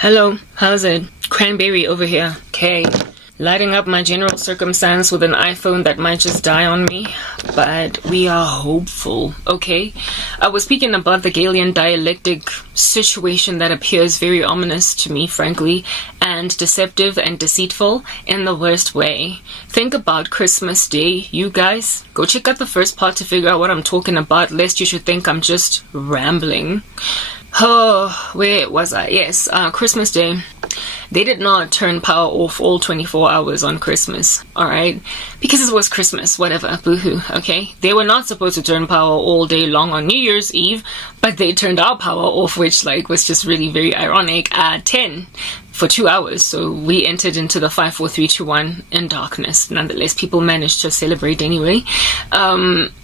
Hello, how's it? Cranberry over here. Okay. Lighting up my general circumstance with an iPhone that might just die on me, but we are hopeful, okay? I was speaking about the Galilean dialectic situation that appears very ominous to me, frankly, and deceptive and deceitful in the worst way. Think about Christmas Day, you guys. Go check out the first part to figure out what I'm talking about, lest you should think I'm just rambling. Oh, where was I? Yes, Christmas Day. They did not turn power off all 24 hours on Christmas, alright? Because it was Christmas, whatever, boohoo, okay? They were not supposed to turn power all day long on New Year's Eve, but they turned our power off, which was just really very ironic, at 10 for 2 hours. So we entered into the 5, 4, 3, 2, 1 in darkness. Nonetheless, people managed to celebrate anyway.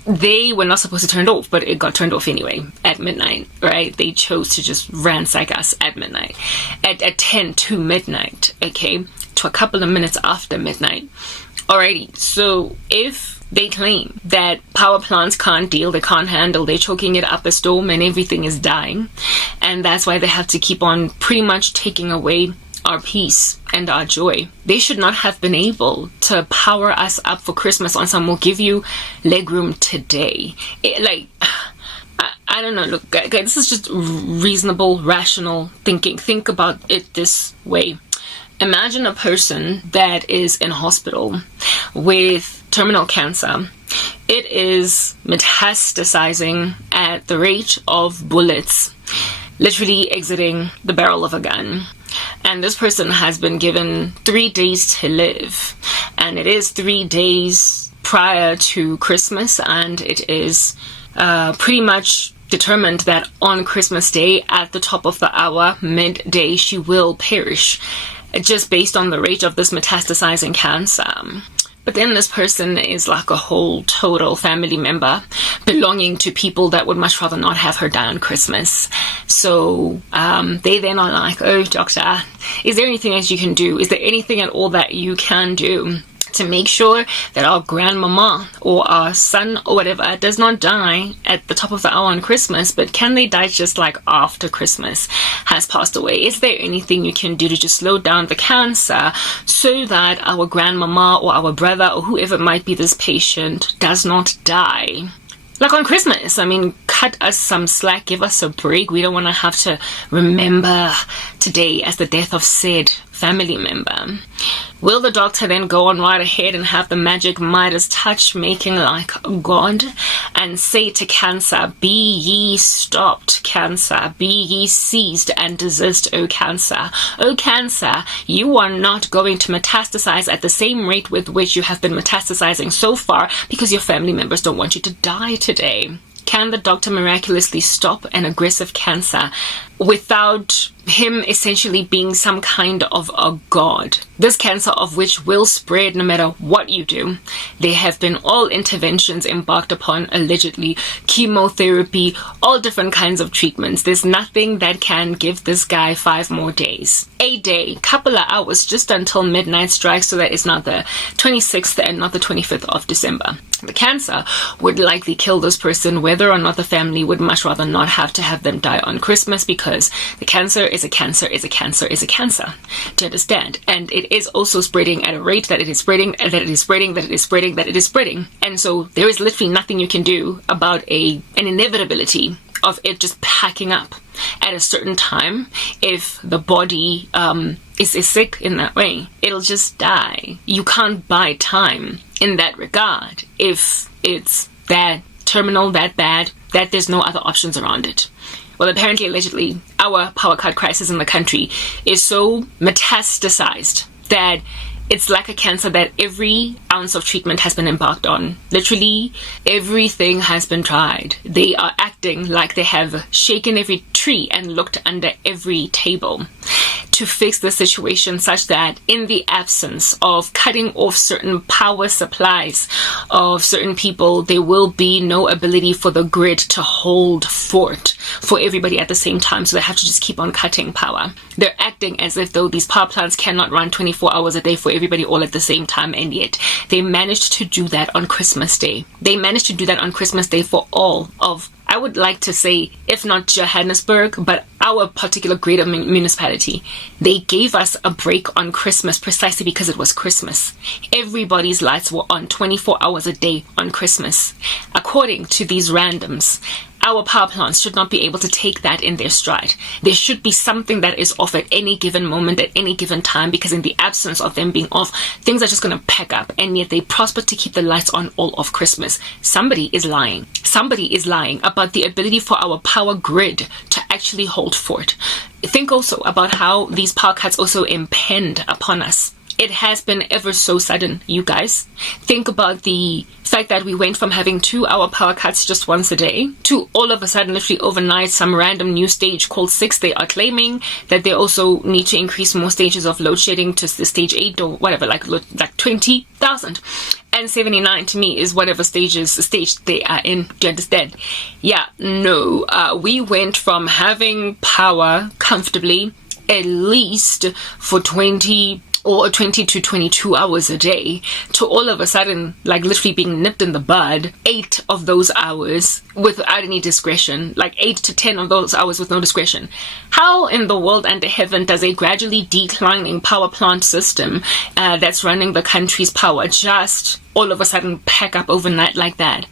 They were not supposed to turn it off, but it got turned off anyway at midnight, right? They chose to just ransack us at midnight. At 10 to midnight, okay? To a couple of minutes after midnight. Alrighty, so if they claim that power plants can't deal, they can't handle, they're choking it up a storm and everything is dying, and that's why they have to keep on pretty much taking away our peace and our joy. They should not have been able to power us up for Christmas on some, we'll give you legroom today. I don't know, look, guys, this is just reasonable, rational thinking. Think about it this way. Imagine a person that is in hospital with terminal cancer. It is metastasizing at the rate of bullets, literally exiting the barrel of a gun. And this person has been given 3 days to live. And it is 3 days prior to Christmas, and it is pretty much determined that on Christmas Day, at the top of the hour, midday, she will perish, just based on the rate of this metastasizing cancer. But then this person is like a whole total family member belonging to people that would much rather not have her die on Christmas. So they then are like, oh, doctor, is there anything else you can do? Is there anything at all that you can do to make sure that our grandmama or our son or whatever does not die at the top of the hour on Christmas, but can they die just like after Christmas has passed away? Is there anything you can do to just slow down the cancer so that our grandmama or our brother or whoever might be this patient does not die? Like on Christmas, I mean, cut us some slack, give us a break. We don't want to have to remember today as the death of said family member. Will the doctor then go on right ahead and have the magic Midas touch, making like God, and say to cancer, be ye stopped, cancer, be ye seized and desist, O cancer. O cancer, you are not going to metastasize at the same rate with which you have been metastasizing so far because your family members don't want you to die today. Can the doctor miraculously stop an aggressive cancer without him essentially being some kind of a god? This cancer of which will spread no matter what you do. There have been all interventions embarked upon, allegedly, chemotherapy, all different kinds of treatments. There's nothing that can give this guy 5 more days. A day, couple of hours, just until midnight strikes, so that it's not the 26th and not the 25th of December. The cancer would likely kill this person, whether or not the family would much rather not have to have them die on Christmas, because the cancer is a cancer is a cancer is a cancer. Do you understand? And it is also spreading at a rate that it is spreading, and that it is spreading, that it is spreading, that it is spreading. And so there is literally nothing you can do about an inevitability of it just packing up at a certain time. If the body is sick in that way, it'll just die. You can't buy time in that regard if it's that terminal, that bad, that there's no other options around it. Well, apparently, allegedly, our power cut crisis in the country is so metastasized that it's like a cancer that every ounce of treatment has been embarked on. Literally, everything has been tried. They are acting like they have shaken every tree and looked under every table to fix the situation, such that in the absence of cutting off certain power supplies of certain people, there will be no ability for the grid to hold fort for everybody at the same time. So they have to just keep on cutting power. They're acting as if though these power plants cannot run 24 hours a day for everybody all at the same time, and yet they managed to do that on Christmas Day. They managed to do that on Christmas Day for all of, I I would like to say, if not Johannesburg, but our particular greater municipality, they gave us a break on Christmas precisely because it was Christmas. Everybody's lights were on 24 hours a day on Christmas. According to these randoms, our power plants should not be able to take that in their stride. There should be something that is off at any given moment, at any given time, because in the absence of them being off, things are just going to pack up, and yet they prosper to keep the lights on all of Christmas. Somebody is lying. Somebody is lying about the ability for our power grid to actually hold fort. Think also about how these power cuts also impend upon us. It has been ever so sudden, you guys. Think about the fact that we went from having 2-hour power cuts just once a day to all of a sudden, literally overnight, some random new stage called 6. They are claiming that they also need to increase more stages of load shedding to the stage 8 or whatever, like 20,000. And 79 to me is whatever stage they are in. Do you understand? Yeah, no. We went from having power comfortably at least for 20 to 22 hours a day to all of a sudden, like literally being nipped in the bud 8 of those hours without any discretion, like 8 to 10 of those hours with no discretion. How in the world under heaven does a gradually declining power plant system that's running the country's power just all of a sudden pack up overnight like that?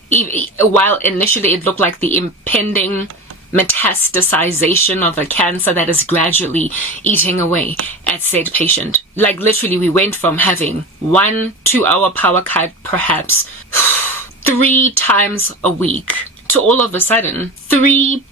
While initially it looked like the impending metastasization of a cancer that is gradually eating away at said patient. Like literally we went from having 1 2-hour power cut perhaps 3 times a week to all of a sudden 3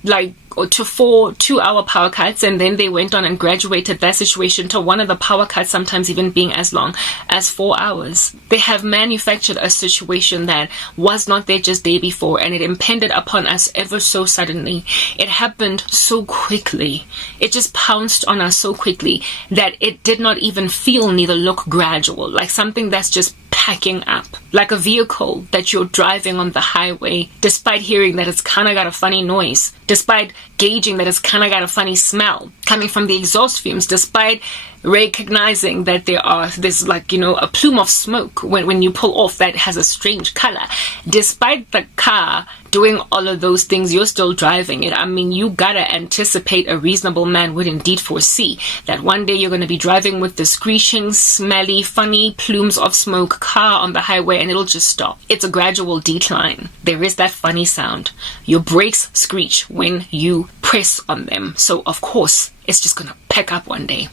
to 4 2-hour power cuts, and then they went on and graduated that situation to one of the power cuts sometimes even being as long as 4 hours. They have manufactured a situation that was not there just day before, and it impended upon us ever so suddenly. It happened so quickly. It just pounced on us so quickly that it did not even feel neither look gradual, like something that's just packing up, like a vehicle that you're driving on the highway, despite hearing that it's kind of got a funny noise, despite gauging that it's kind of got a funny smell coming from the exhaust fumes, despite recognizing that there's like, a plume of smoke when you pull off that has a strange color. Despite the car doing all of those things, you're still driving it. I mean, you gotta anticipate, a reasonable man would indeed foresee that one day you're going to be driving with the screeching, smelly, funny plumes of smoke car on the highway, and it'll just stop. It's a gradual decline. There is that funny sound. Your brakes screech when you press on them. So of course, it's just going to pack up one day.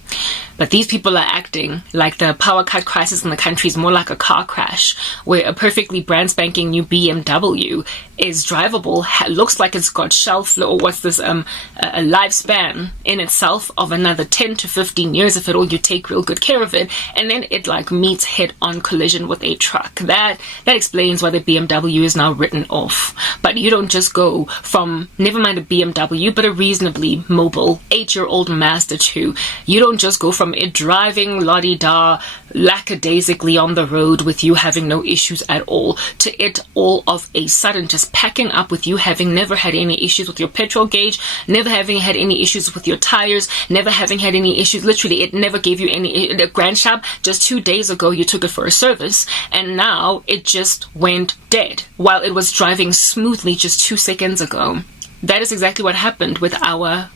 But these people are acting like the power cut crisis in the country is more like a car crash, where a perfectly brand spanking new BMW is drivable, looks like it's got a lifespan in itself of another 10 to 15 years if at all you take real good care of it, and then it like meets head-on collision with a truck. That explains why the BMW is now written off. But you don't just go from, never mind a BMW, but a reasonably mobile 8-year-old Mazda 2. You don't just go from it driving la-di-da lackadaisically on the road with you having no issues at all to it all of a sudden just packing up with you having never had any issues with your petrol gauge, never having had any issues with your tires, never having had any issues. Literally, it never gave you any. The Grand Shop, just 2 days ago you took it for a service, and now it just went dead while it was driving smoothly just 2 seconds ago. That is exactly what happened with our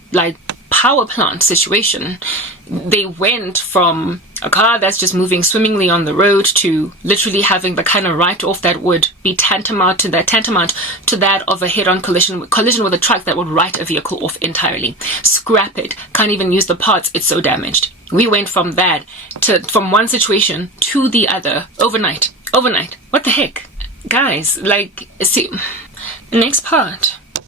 power plant situation. They went from a car that's just moving swimmingly on the road to literally having the kind of write-off that would be tantamount to that of a head-on collision with a truck that would write a vehicle off entirely. Scrap it. Can't even use the parts. It's so damaged. We went from from one situation to the other overnight. What the heck? Guys, see, next part.